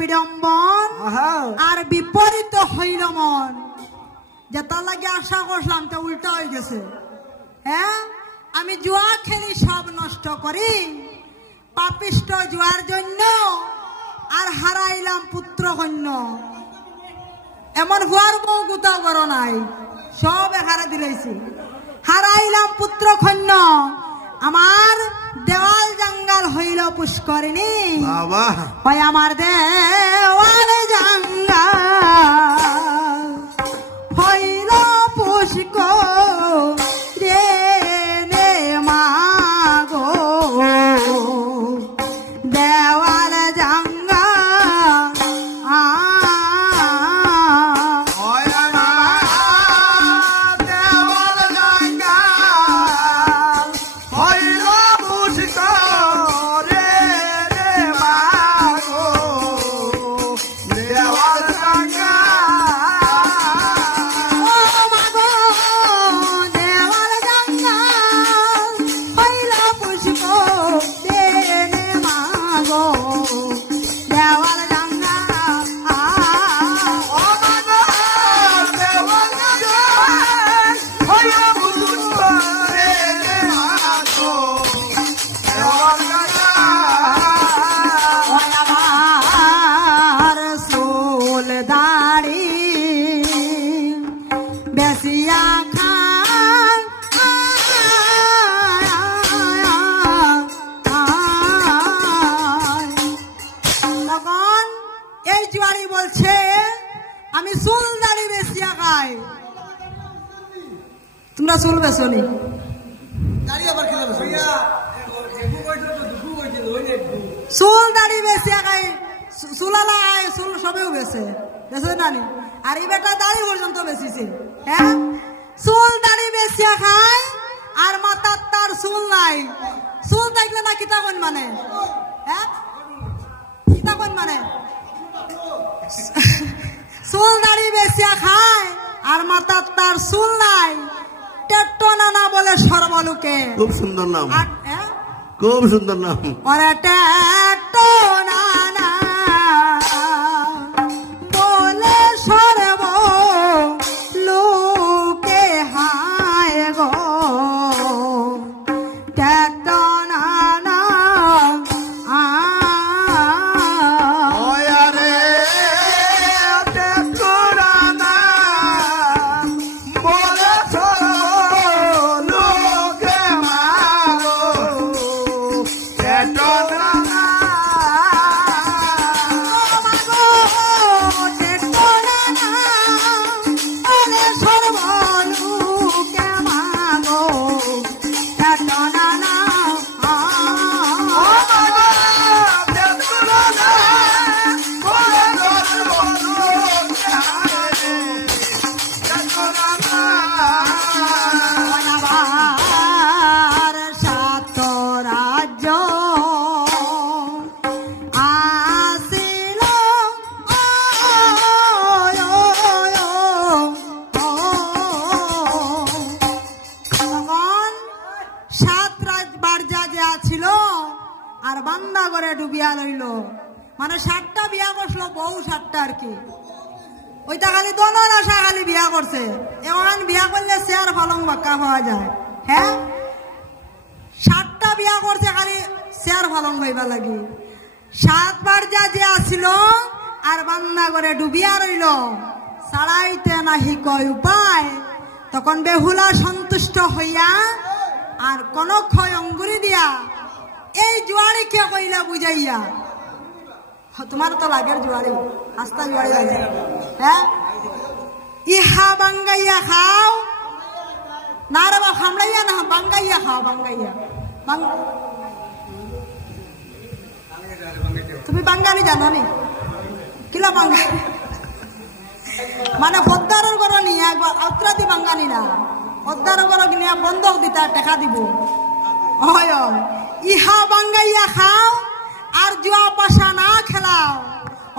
বিড়ম্বন আর বিপরীত হইল মন। যেটা লাগে আশা করলাম তা উল্টা হয়ে গেছে। হ্যাঁ, আমি জুয়া খেলি সব নষ্ট করি, পাপিষ্ট জুয়ার জন্য আর হারাইলাম পুত্র কন্য। এমন হুয়ার বউ গুতাও করো নাই, সব হারা দিলাইছি। হারাইলাম পুত্র কন্য, আমার দেওয়াল জঙ্গল হইল পুষ্করিণী। হয় আমার দেওয়াল জঙ্গল হইল পুষ্করিণী মাগো, দেওয়াল তোমরা চুল বেসনি চুল দাড়ি বেশি আগাই চুলালা চুল সবেও বেছে বেছে নানি। আর এই বেটা দাড়ি পর্যন্ত বেশিছে। হ্যাঁ, চুল দাড়ি বেশি খায় আর মাথার তার চুল নাই। চুল থাকলে না কিতা কোন মানে? হ্যাঁ, কিতা কোন মানে? চুল দাড়ি বেশি খায় আর মাথার তার চুল নাই। টেট্টো নানা বলে সর্বলোকে। খুব সুন্দর নাম, খুব সুন্দর নাম। ওরে টেট্টো নানা বলে সর্বলোকে হায় গো, টেট্টো নানা আর বান্দা করে ডুবিয়া লইল। মানে 7টা বিয়া করছিল, বউ 7টা আর কি। ওইটা খালি দোনোর আশা খালি বিয়া করছে। এমন বিয়া করলে চেয়ার পালং বাক্কা পাওয়া যায়। হ্যাঁ, 7টা বিয়া করছে খালি চেয়ার পালং হইবা লাগি। 7 বার যা যে আসিল আর বান্দা করে ডুবিয়া রইল, ছাড়াইতে নাহি কয় উপায়। তখন বেহুলা সন্তুষ্ট হইয়া আর কোন ক্ষয় অঙ্গুরি দিয়া এই জুয়ারিকে কইলা বুঝাইয়া, তোমার তো লাগের জুয়ারি, আস্তা জুয়ারি লাগে। হ্যাঁ, ইহা বাঙ্গাইয়া খাও না রে বা খামড়াইয়া না, বাঙ্গাইয়া খাও, বাঙ্গাইয়া। তুমি বাঙ্গালি জানো নি? কিলা বাঙ্গালি মানে পদ্মার ঘর নিয়ে একবার আত্রাদি বাঙ্গালি না, পদ্মার ঘর নিয়ে বন্ধক দিতে টাকা দিব। হয় ইহা বাঙ্গাইয়া খাও আর জুয়া পাশা না খেলাও।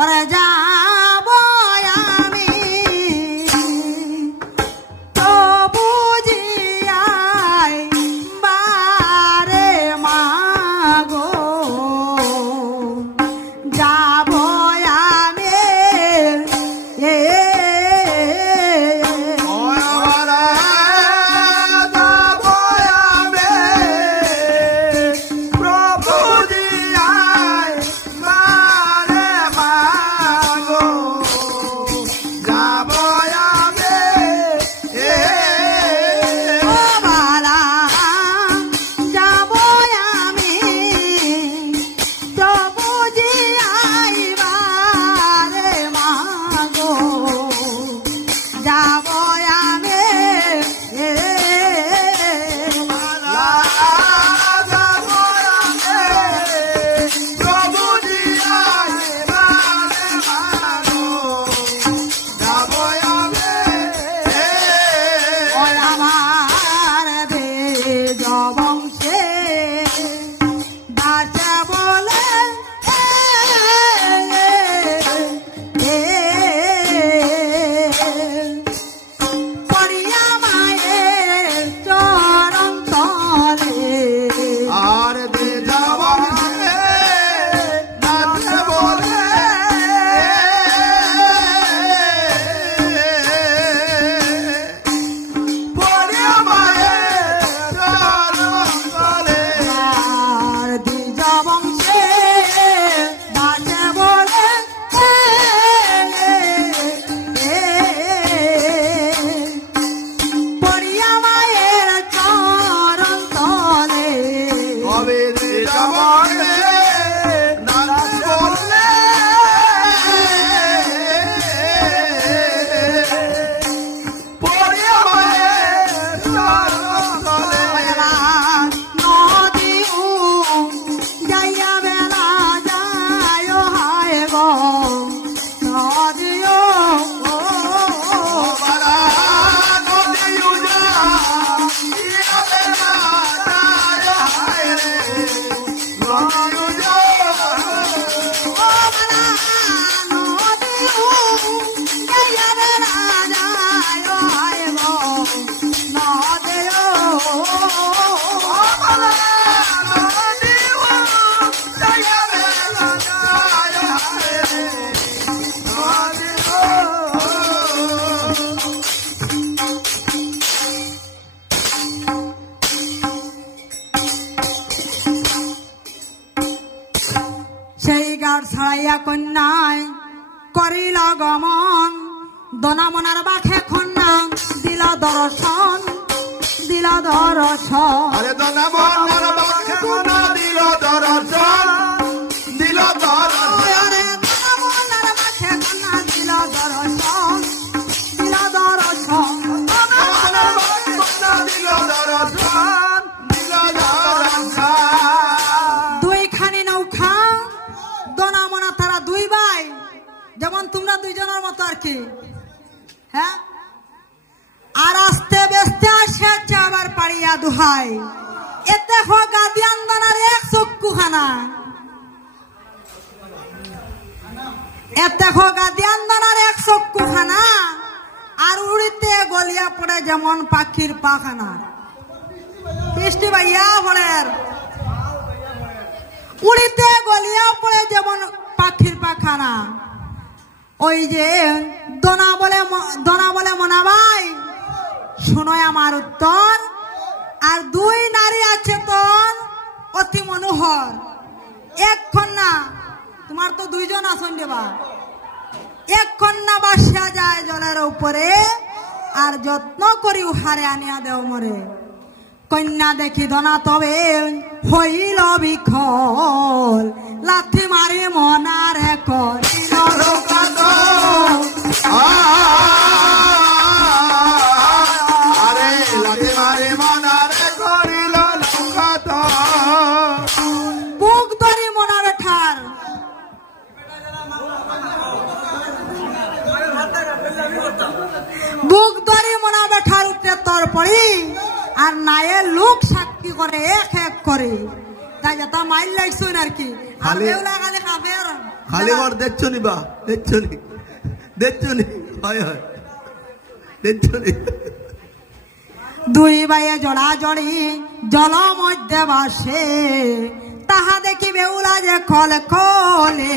ওরে যাব আমি তো বুঝিয়াই বারে মাগো, যাব ছাড়াইয়া কন্যায় করিল গমন দনা মনার বাখে কন্যা দিল দর্শন দিল দর্শন আরে দনা মনার বাখে কন্যা দিল দর্শন দিল দর্শন আরে দনা মনার বাখে কন্যা দিল দর্শন দিল দর্শন দনা মনার বাখে কন্যা দিল দর্শন দিল দর্শন দুইখানি নৌকা দনা মনা তারা দুই ভাই যেমন তোমরা দুইজনের মতো আর কি হ্যাঁ আর আস্তে বেস্তে আসে আবার পাড়িয়া দুহাই এতে হোক গাদিয়ান দানার এক চক্ষুখানা এতে হোক গাদিয়ান দানার এক চক্ষুখানা আর উড়িতে গলিয়া পড়ে যেমন পাখির পাখানা বৃষ্টি ভাইয়া ভরের উড়িতে গলিয়া পড়ে যেমন পাখির পাখানা ওই যে দনা বলে মনা ভাই শোনো আমার উত্তর আর দুই নারী আছে তোর অতি মনোহর এক কন্যা তোমার তো দুইজন আসন দেবা এক কন্যা বাসিয়া যায় জলের উপরে আর যত্ন করি উহারে আনিয়া দেও মরে কন্যা দেখি দনা তবে হইল বিখল লাথি মারি মনার করিল আরে লাথি মারি মনার করিল নৌকাত বুক ধরি মনার ঠার বুক ধরি মনা বেঠার উঠে তোর পড়ি আর নায়ে লোক সাক্ষী করে এক এক করে তাই যেটা মাইল লাগছো আর কি আর বেউলা খালি কাফের খালি ঘর দেখছো নি বা দেখছো নি হয় হয় দেখছো নি দুই ভাইয়ে জড়া জড়ি জল মধ্যে বাসে তাহা দেখি বেউলা যে কলে কলে